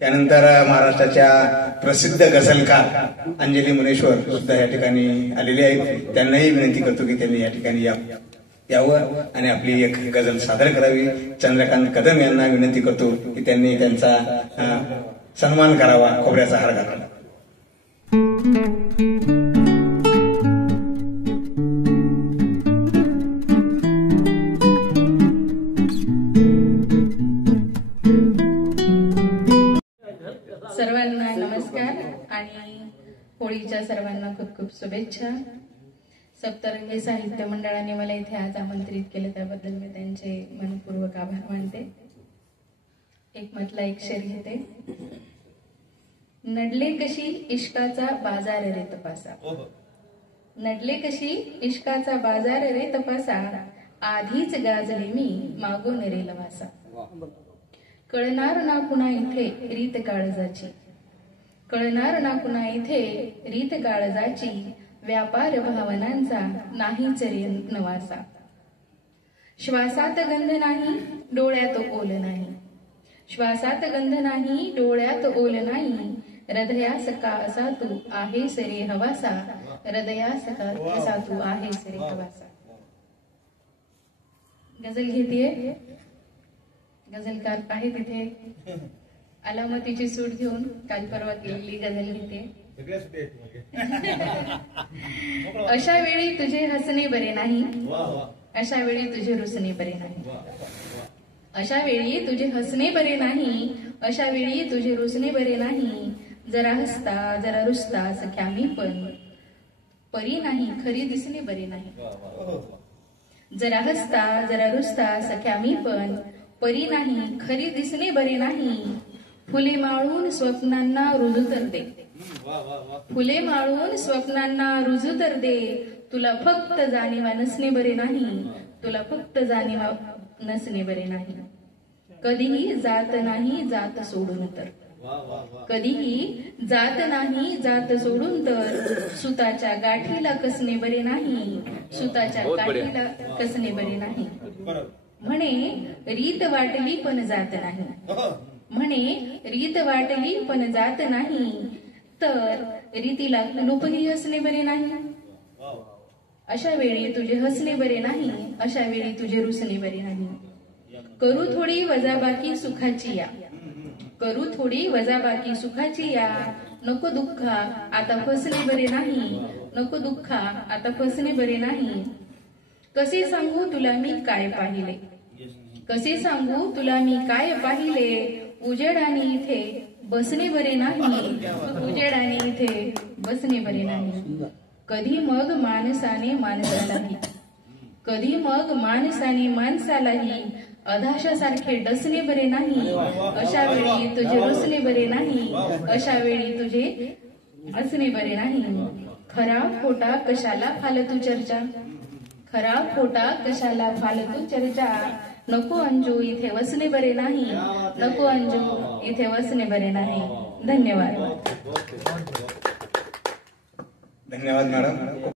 त्यानंतर महाराष्ट्राच्या प्रसिद्ध गझलकार अंजली मुनेश्वर सुद्धा या ठिकाणी आलेले आहेत। त्यांनाही विनंती करतो की त्यांनी या ठिकाणी यावं आणि आपली एक गझल सादर करावी। चंद्रकांत कदम यांना विनंती करतो की त्यांनी त्यांचा सन्मान करावा, खोबऱ्याचा हार घालावा। सर्वांना नमस्कार आणि होळीच्या सर्वांना खूप खूप शुभेच्छा। सप्तरंगी साहित्य मंडळाने मला इथे आज आमंत्रित केले त्याबद्दल मी त्यांचे मनपूर्वक आभार मानते। एक मतला एक शेर घेते। नडले कशी इश्काचा बाजार रे तपासा, नडले कशी इश्काचा बाजार रे तपासा, आधीच गाजले मी मागून रे लवासा। कळणार ना कुणा इथे रीत काळजाची, कळणार ना कुणा इथे रीत काळजाची, व्यापार भावनांचा नाहीच रे नवासा। श्वासात गंध नाही डोळ्यात ओल नाही, श्वासात गंध नाही डोळ्यात ओल नाही, हृदयास का असा तू आहेस रे हवासा, हृदयास का असा तू आहेस रे हवासा। गझल घेतीये, गझलकार आहे तिथे अलामतीची सूट घेऊन काल परवा केलेली गझल घेते। अशा वेळी तुझे हसणे बरे नाही, अशा वेळी तुझे रुसणे बरे नाही, अशा वेळी तुझे हसणे बरे नाही, अशा वेळी तुझे रुसणे बरे नाही। जरा हसता जरा रुसता सख्या मी पण परी नाही खरी दिसणे बरे नाही। जरा हसता जरा रुसता सख्या मी पण परी नाही खरी दिसणे बरे नाही। फुले माळून स्वप्नांना रुजू तर दे, फुले माळून स्वप्नांना रुजू तर दे, तुला फक्त जाणीवा नसणे बरे नाही, तुला फक्त जाणीवा नसणे बरे नाही। कधीही जात नाही जात सोडून तर, कधीही जात नाही जात सोडून तर, सुताच्या गाठीला कसणे बरे नाही, सुताच्या गाठीला कसणे बरे नाही। म्हणे रीत वाटली पण जात नाही, म्हणे रीत वाटली पण जात नाही, तर रीतीला कुलूपही असणे बरे नाही। अशा वेळी तुझे हसणे बरे नाही, अशा वेळी तुझे रुसणे बरे नाही। करू थोडी वजाबाकी सुखाची या, करू थोडी वजाबाकी सुखाची या, नको दुःखा आता फसणे बरे नाही, नको दुःखा आता फसणे बरे नाही। कसे सांगू तुला मी काय पाहिले, कसे सांगू तुला मी काय पाहिले, उजेडाने इथे बसणे बरे नाही, उजेडाने इथे बसणे बरे नाही। कधी मग माणसाने माणसालाही, कधी मग माणसाने माणसालाही, अधाशासारखे डसणे बरे नाही, अशा वेळी तुझे रुसणे बरे नाही, अशा वेळी तुझे हसणे बरे नाही। खरा खोटा कशाला फालतू चर्चा, खरा खोटा कशाला फालतू चर्चा, नको अंजू इथे वसणे बरे नाही, नको अंजू इथे वसणे बरे नाही। धन्यवाद। धन्यवाद मॅडम।